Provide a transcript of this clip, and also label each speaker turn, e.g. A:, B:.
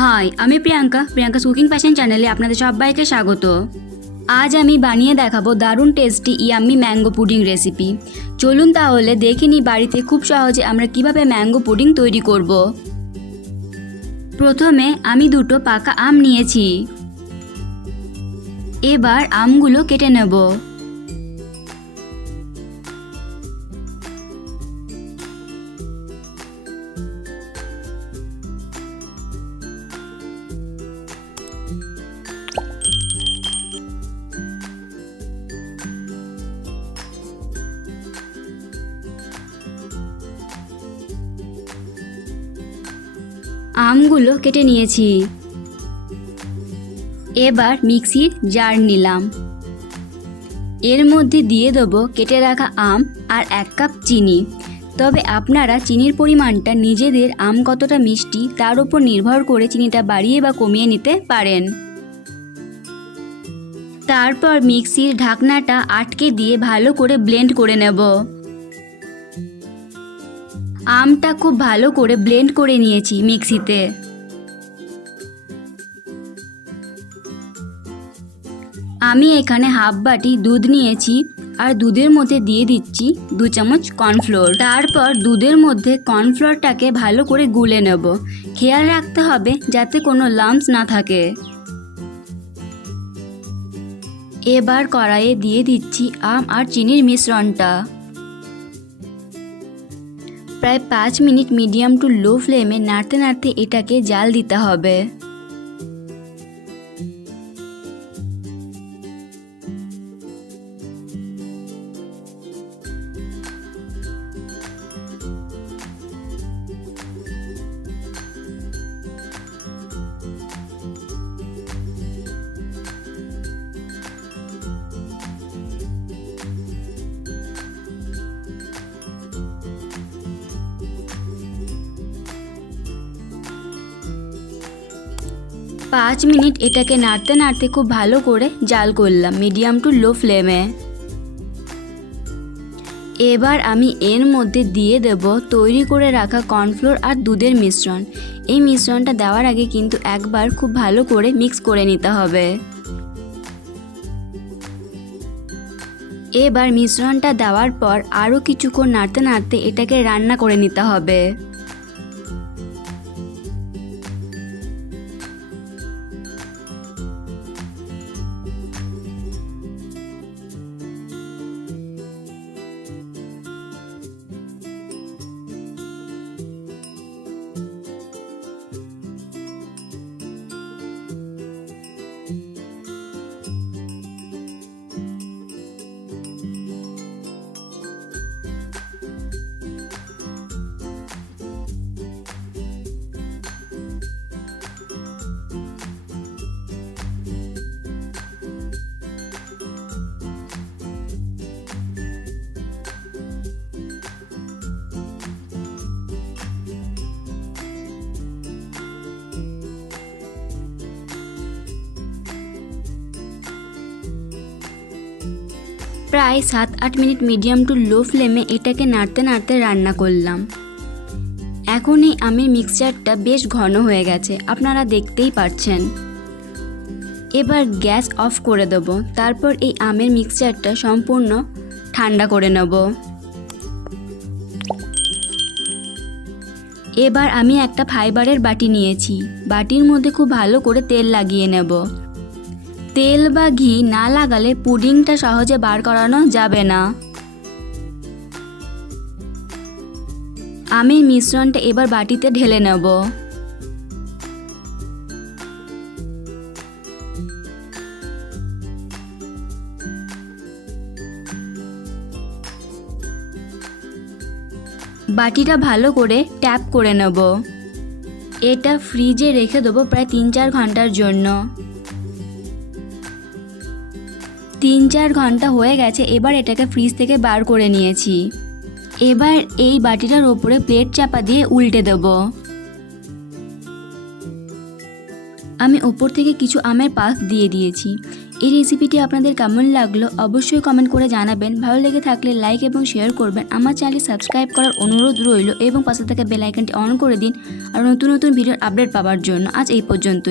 A: High আমি Priyanka. Priyanka cooking passion চ্যানেলে আপনাদের সবাইকে স্বাগত। আজ আমি বানিয়ে দেখাবো দারুণ tasty yummy mango pudding recipe চলুন তাহলে দেখে নিই বাড়িতে খুব সহজে আমরা কীভাবে ম্যাঙ্গো পুডিং তৈরি করব। প্রথমে আমি দুটো পাকা আম নিয়েছি। এবার আমগুলো কেটে নেব। আমগুলো কেটে নিয়েছি। এবার মিক্সির জার নিলাম। এর মধ্যে দিয়ে দেবো কেটে রাখা আম আর এক কাপ চিনি। তবে আপনারা চিনির পরিমাণটা নিজেদের আম কতটা মিষ্টি তার উপর নির্ভর করে চিনিটা বাড়িয়ে বা কমিয়ে নিতে পারেন। তারপর মিক্সির ঢাকনাটা আটকে দিয়ে ভালো করে ব্লেন্ড করে নেব। আমটা খুব ভালো করে ব্লেন্ড করে নিয়েছি মিক্সিতে। আমি এখানে হাফ বাটি দুধ নিয়েছি আর দুধের মধ্যে দিয়ে দিচ্ছি দু চামচ কর্নফ্লোর। তারপর দুধের মধ্যে কর্নফ্লোরটাকে ভালো করে গুলে নেব। খেয়াল রাখতে হবে যাতে কোনো লাম্পস না থাকে। এবার কড়াইয়ে দিয়ে দিচ্ছি আম আর চিনির মিশ্রণটা। প্রায় পাঁচ মিনিট মিডিয়াম টু লো ফ্লেমে নাড়তে নাড়তে এটাকে জাল দিতে হবে। পাঁচ মিনিট এটাকে নাড়তে নাড়তে খুব ভালো করে জাল করলাম মিডিয়াম টু লো ফ্লেমে এবার আমি এর মধ্যে দিয়ে দেব তৈরি করে রাখা কর্নফ্লোর আর দুধের মিশ্রণ। এই মিশ্রণটা দেওয়ার আগে কিন্তু একবার খুব ভালো করে মিক্স করে নিতে হবে। এবার মিশ্রণটা দেওয়ার পর আরও কিছুক্ষণ নাড়তে নাড়তে এটাকে রান্না করে নিতে হবে। প্রায় সাত আট মিনিট মিডিয়াম টু লো ফ্লেমে এটাকে নাড়তে নাড়তে রান্না করলাম। এখন এই আমের মিক্সচারটা বেশ ঘন হয়ে গেছে, আপনারা দেখতেই পাচ্ছেন এবার গ্যাস অফ করে দেবো, তারপর এই আমের মিক্সচারটা সম্পূর্ণ ঠান্ডা করে নেব। এবার আমি একটা ফাইবারের বাটি নিয়েছি, বাটির মধ্যে খুব ভালো করে তেল লাগিয়ে নেব। তেল বা ঘি না লাগালে পুডিংটা সহজে বার করানো যাবে না। আমি মিশ্রণটা এবার বাটিতে ঢেলে নেব। বাটিটা ভালো করে ট্যাপ করে নেব। এটা ফ্রিজে রেখে দেবো প্রায় তিন চার ঘণ্টার জন্য। তিন চার ঘণ্টা হয়ে গেছে, এবার এটাকে ফ্রিজ থেকে বার করে নিয়েছি। এবার এই বাটিটার ওপরে প্লেট চাপা দিয়ে উল্টে দেব। আমি ওপর থেকে কিছু আমের পাক দিয়ে দিয়েছি। এই রেসিপিটি আপনাদের কেমন লাগল অবশ্যই কমেন্ট করে জানাবেন। ভালো লেগে থাকলে লাইক এবং শেয়ার করবেন। আমার চ্যানেলটি সাবস্ক্রাইব করার অনুরোধ রইল এবং পাশে থাকা বেল আইকনটি অন করে দিন। আর নতুন নতুন ভিডিওর আপডেট পাওয়ার জন্য। আজ এই পর্যন্ত